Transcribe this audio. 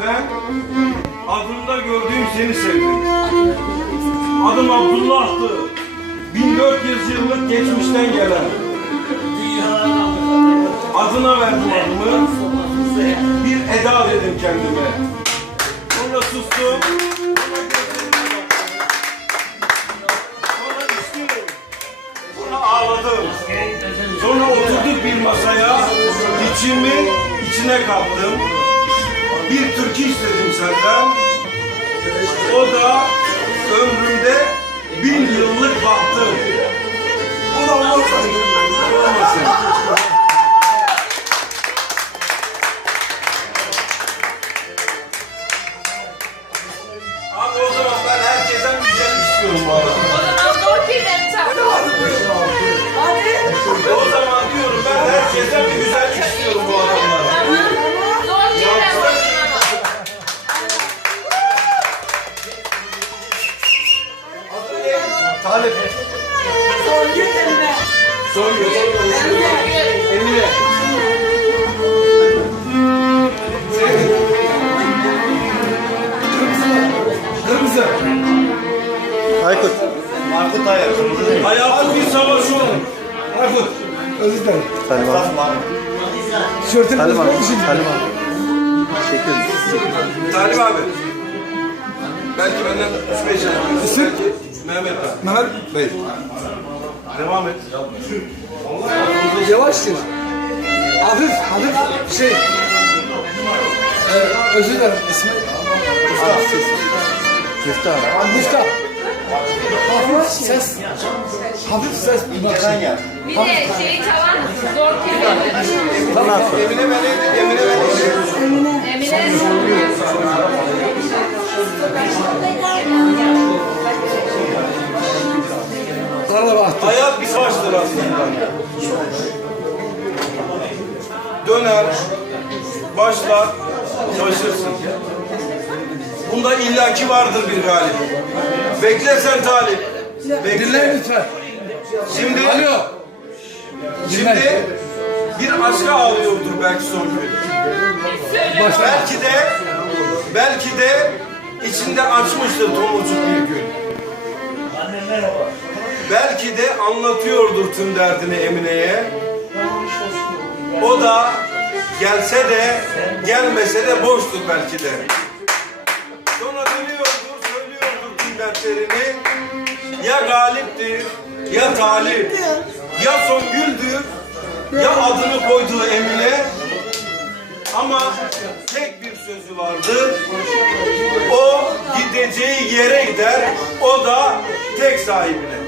Ben adında gördüğüm seni sevdim. Adım Abdullah'tı. 1400 yıllık geçmişten gelen. Adına verdim adımı. Bir eda dedim kendime. Sonra sustum. Sonra ağladım. Sonra oturduk bir masaya. İçimi içine kattım. Türkü istedim senden. O da ömrümde bin yıllık bahtım. O da olmazsa. Olmasın. Abi o zaman ben herkesten güzel istiyorum bu arada. O zaman zor kelime çal. Adı ne? Talip. Son gün. Emine. Kırmızı. Aykut. Markut Tayyar. Kırmızı değil. Hayatı bir savaş olur. Markut. Özür dilerim. Salim abi. Tişörtünü Salim abi. Salim abi. Çekil. Talip abi. Belki benden 3-5 yaş. Mehmet abi. Mehmet Bey. Devam et. Yavaş gir. Hafif, hafif şey. Ee, özür dilerim ismi. Müftü abi. Müftah. Hafif ses. Hafif ses. Bak şimdi. Bir de şeyi çalan zor kelime. Sonra. Emine beni, Emine beni. Emine. Bana da baktı. Hayat bir savaştır aslında. Döner, başlar, savaşırsın. Bunda illaki vardır bir galip. Beklersen talip. Bekle. lütfen. Şimdi, Alo. şimdi bir aşka ağlıyordur belki son gün. Başla. Belki de, belki de içinde açmıştır tomurcuk bir gün. Belki de anlatıyordur tüm derdini Emine'ye. O da gelse de gelmese de boştur belki de. Sonra dönüyordur, söylüyordur tüm dertlerini. Ya galiptir, ya talip, ya Songül'dür, ya adını koyduğu Emine. Ama tek bir sözü vardı. O gideceği yere gider, o da tek sahibine.